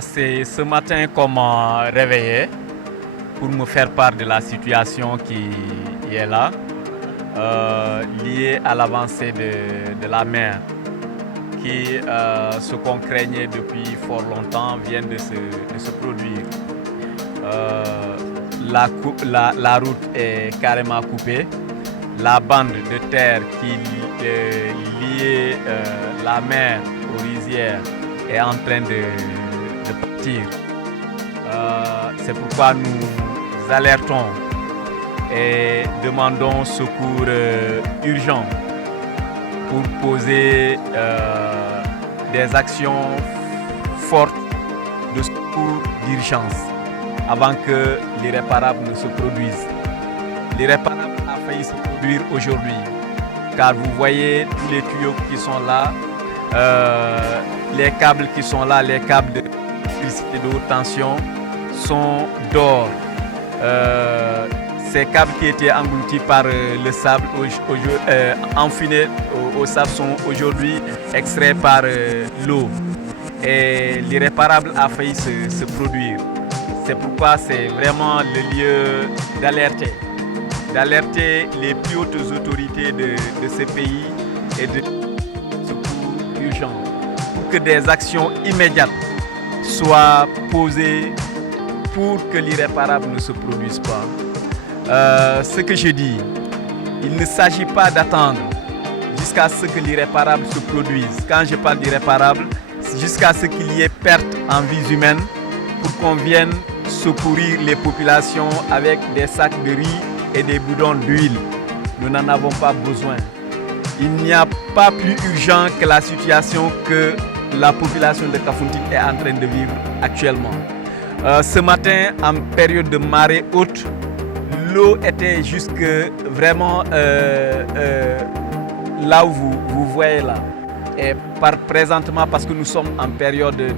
C'est ce matin qu'on m'a réveillé pour me faire part de la situation qui est là, liée à l'avancée de la mer, qui, ce qu'on craignait depuis fort longtemps, vient de se produire. La route est carrément coupée. La bande de terre qui liait la mer aux rizières est en train de partir. C'est pourquoi nous alertons et demandons secours urgent pour poser des actions fortes de secours d'urgence avant que l'irréparable ne se produise. L'irréparable a failli se produire aujourd'hui, car vous voyez tous les tuyaux qui sont là, les câbles qui sont là, les câbles d'électricité de haute tension sont d'or. Ces câbles qui étaient engloutis par le sable, enfinés au sable, sont aujourd'hui extraits par l'eau. Et l'irréparable a failli se produire. C'est pourquoi c'est vraiment le lieu d'alerter les plus hautes autorités de ce pays et de secours urgent pour que des actions immédiates soient posées pour que l'irréparable ne se produise pas. Ce que je dis, il ne s'agit pas d'attendre jusqu'à ce que l'irréparable se produise. Quand je parle d'irréparable, c'est jusqu'à ce qu'il y ait perte en vies humaines pour qu'on vienne secourir les populations avec des sacs de riz et des bidons d'huile. Nous n'en avons pas besoin. Il n'y a pas plus urgent que la situation que la population de Kafountine est en train de vivre actuellement. Ce matin, en période de marée haute, l'eau était jusque vraiment là où vous voyez là. Et présentement, parce que nous sommes en période de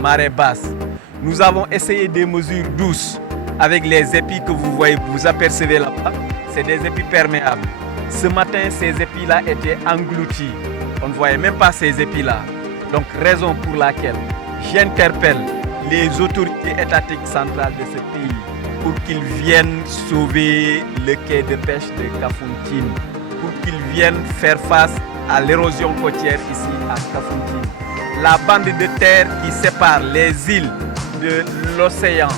marée basse, nous avons essayé des mesures douces avec les épis que vous voyez, vous apercevez là-bas. C'est des épis perméables. Ce matin, ces épis-là étaient engloutis. On ne voyait même pas ces épis-là. Donc, raison pour laquelle j'interpelle les autorités étatiques centrales de ce pays pour qu'ils viennent sauver le quai de pêche de Kafountine, pour qu'ils viennent faire face à l'érosion côtière ici à Kafountine. La bande de terre qui sépare les îles de l'océan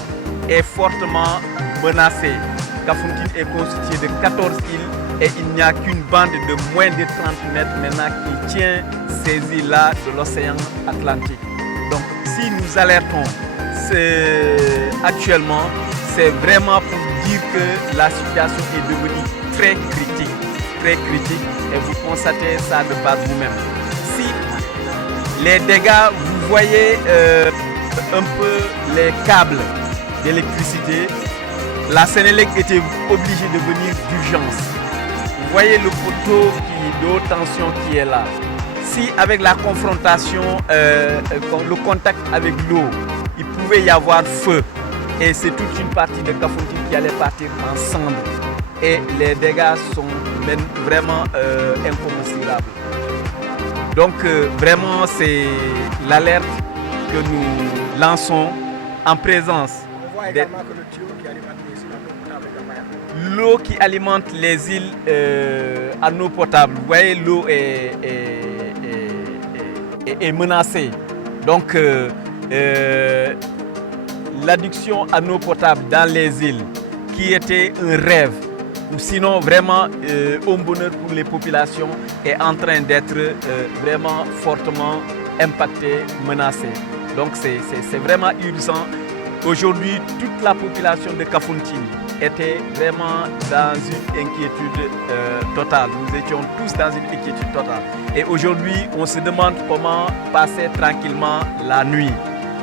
est fortement menacée. Kafountine est constituée de 14 îles et il n'y a qu'une bande de moins de 30 mètres maintenant qui tient ces îles-là de l'océan Atlantique. Donc si nous alertons actuellement, c'est vraiment pour dire que la situation est devenue très critique et vous constatez ça de par vous-même. Si les dégâts, vous voyez un peu les câbles d'électricité, la Sénélec était obligée de venir d'urgence. Vous voyez le poteau de haute tension qui est là. Si avec la confrontation, le contact avec l'eau, il pouvait y avoir feu, et c'est toute une partie de Kafountine qui allait partir en cendres. Et les dégâts sont vraiment incommensurables. Donc vraiment c'est l'alerte que nous lançons en présence de l'eau qui alimente les îles en eau potable. Vous voyez, l'eau est menacée. Donc l'adduction en eau potable dans les îles qui était un rêve, ou sinon vraiment un bonheur pour les populations, est en train d'être vraiment fortement impactée, menacée. Donc c'est vraiment urgent. Aujourd'hui, toute la population de Kafountine était vraiment dans une inquiétude totale. Nous étions tous dans une inquiétude totale. Et aujourd'hui, on se demande comment passer tranquillement la nuit.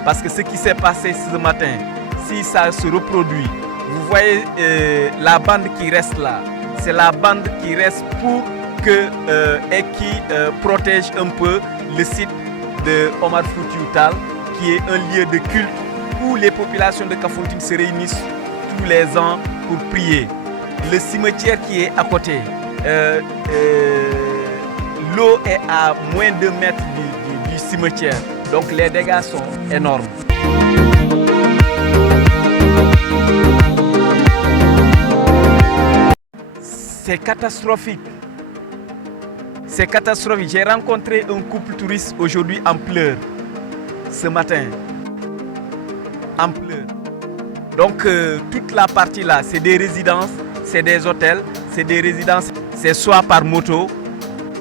Parce que ce qui s'est passé ce matin, si ça se reproduit, vous voyez la bande qui reste là, c'est la bande qui reste pour que et qui protège un peu le site de Omar Foutiyou Tall, qui est un lieu de culte où les populations de Kafountine se réunissent tous les ans pour prier. Le cimetière qui est à côté, l'eau est à moins de 2 mètres du cimetière. Donc les dégâts sont énormes. C'est catastrophique. C'est catastrophique. J'ai rencontré un couple touriste aujourd'hui en pleurs, ce matin. En pleurs. Donc toute la partie là, c'est des résidences, c'est des hôtels, c'est des résidences. C'est soit par moto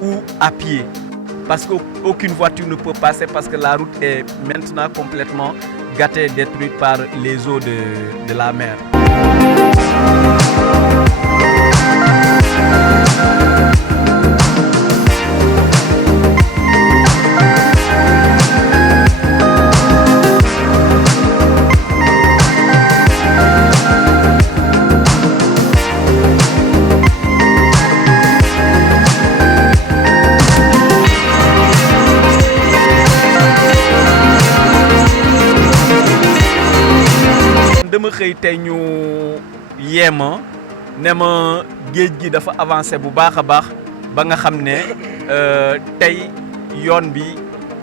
ou à pied. Parce qu'aucune voiture ne peut passer parce que la route est maintenant complètement gâtée, détruite par les eaux de la mer. dama xëy tey ñu yeema ne ma géej gi dafa avancé bu baax a baax ba nga xam ne tey yoon bi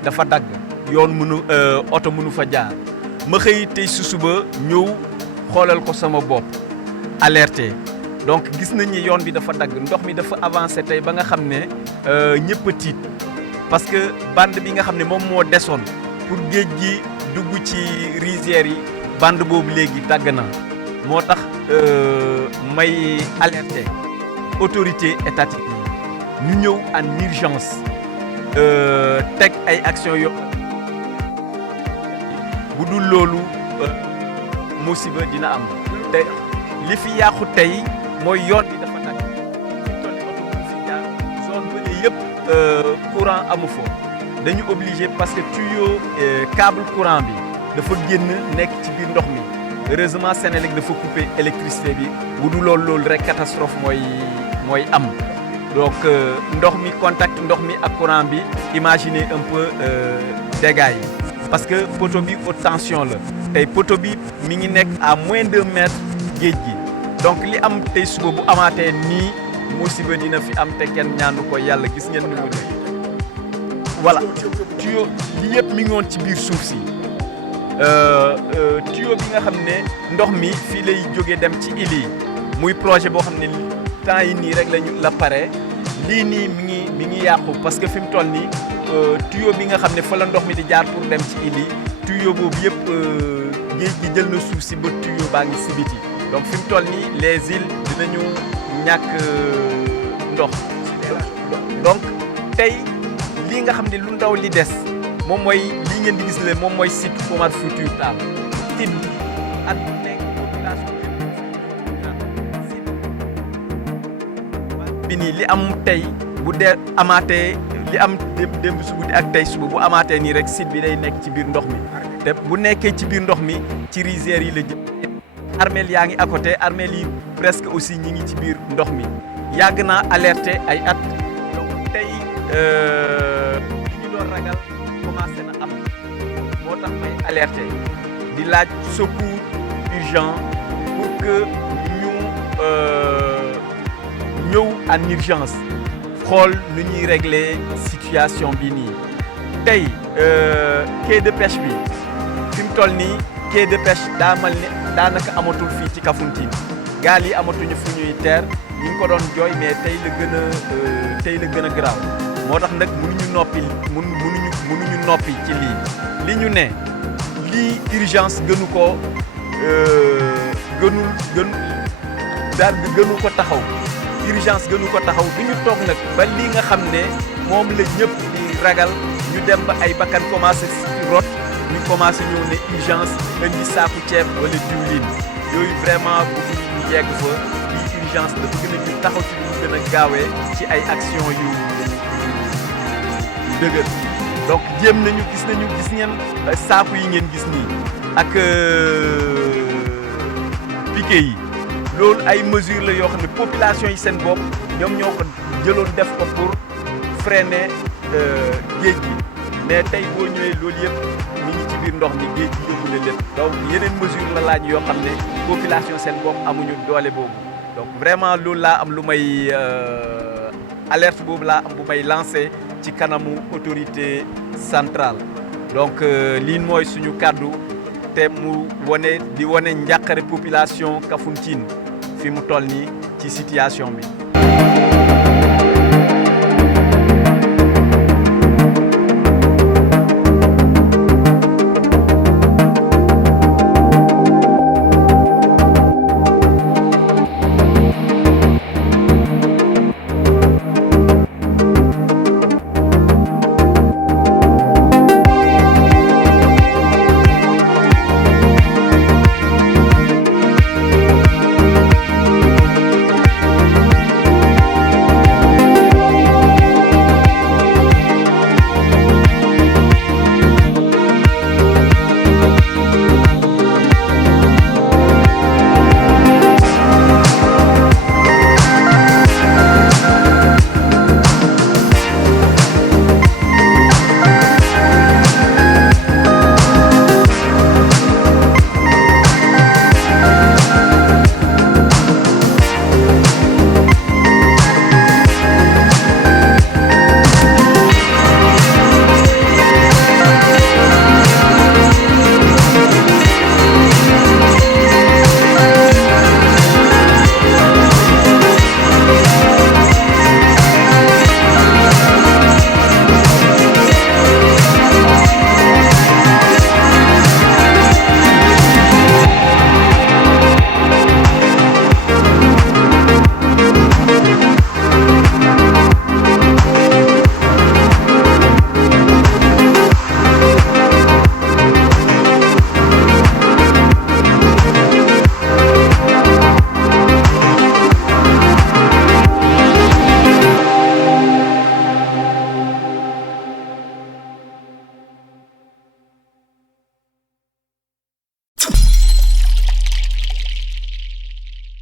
dafa dagg yoon mënu oto mënu fa jaar ma xëy tey su suba ñëw xoolal ko sama bopp alerté donc gis nañ ni yoon bi dafa dagg ndox mi dafa avancé tey ba nga xam ne ñëpp a tiit parce que bande bi nga xam ne moom moo desoon pour géej gi dugg ci rizières yi bande boobu léegi dagg na moo tax may alerter autorité étatique yi ñu ñëw en urgence teg ay actions yo bu dul loolu musiba dina am te li fi yàqu tey mooy yoon bi dafa dagg fi tolli oto bu fi jaar zone bële yëpp courant amu fa dañu obligé parce que tuyau câble courant bi dafa génn nekk ci biir ndox mi heureusement Senelec dafa couper électricité bi bu dul loolu rek catastrophe mooy am donc ndox mi contact ndox mi ak courant bi imaginez un peu dégâts yi parce que poteau bi haute tension la tey poteau bi mi ngi nekk à moins de mètre géej gi donc li am tey suba bu amaatee nii musiba dina fi am te kenn ñaanu ko yàlla gis ngeen ni mu voilà tuyau li yëpp mi ngi woon ci biir suuf si tuyau bi nga xam ne ndox mi fii lay jógee dem ci île yi muy projet boo xam ne temps yi nii rek la pare lii nii mi ngi yàqu parce que fi mu toll nii tuyau bi nga xam ne fa la ndox mi di jaar pour dem ci île yi tuyau boobu yëpp géej gi jël na suuf si ba tuyau baa ngi si biti donc fi mu toll nii les îles dinañu ñàkk ndox donc tey lii nga xam ne lu ndaw li des moom mooy lii ngeen di gis ne moom mooy site Omar Foutiyou Tall site bi at bu nekk population bi nii li am tey bu dee amaatee li am démb su guddi ak tey suba bu amaatee nii rek site bi day nekk ci biir ndox mi te bu nekkee ci biir ndox mi ci rizières yi la jëm armeel yaa ngi à côté armeel yi presque aussi ñi ngi ci biir ndox mi yàgg naa alerté ay at donc tey li ñu doon ragal commencé na am moo tax may alerté di laaj secours urgent pour que ñu ñëw en urgence xool nu ñuy régler situation bi nii tey quai de pêche bi fi mu toll nii quai de pêche daa mal ni daanaka amatul fii ci Kafountine gaal yi amatuñu fu ñuy teer ñu ngi ko doon jooy mais tey la gën a garaaw moo tax nag mënuñu noppi ci lii li ñu ne lii urgence gënu ko gënu ko taxaw urgence gënu ko taxaw du ñu toog nag ba lii nga xam ne moom la ñëpp di ragal ñu dem ba ay bakkan commencé rot ñu commencé ñëw ne urgence indi saaku ceeb wala diwlin yooyu vraiment bu ñu yegg fa lii urgence dafa gën a ñu taxaw ci ñu gën a gaawee ci ay action yu dëgër donc jéem nañu gis ngeen saaku yi ngeen gis nii ak piquet yi loolu ay mesures la yoo xam ne population yi seen bopp ñoom ñoo ko jëloon def ko pour freiner géej gi mais tey boo ñëwee loolu yëpp ñu ngi ci biir ndox mi géej gi yóbbu na lépp donc yeneen mesures la laaj yoo xam ne population seen bopp amuñu doole boobu donc vraiment loolu laa am lu may alerte boobu laa am bu may lancé ci kanamu autorité centrale donc lii mooy suñu kàddu te mu di wane njàqare population Kafountine fi mu toll nii ci situation bi.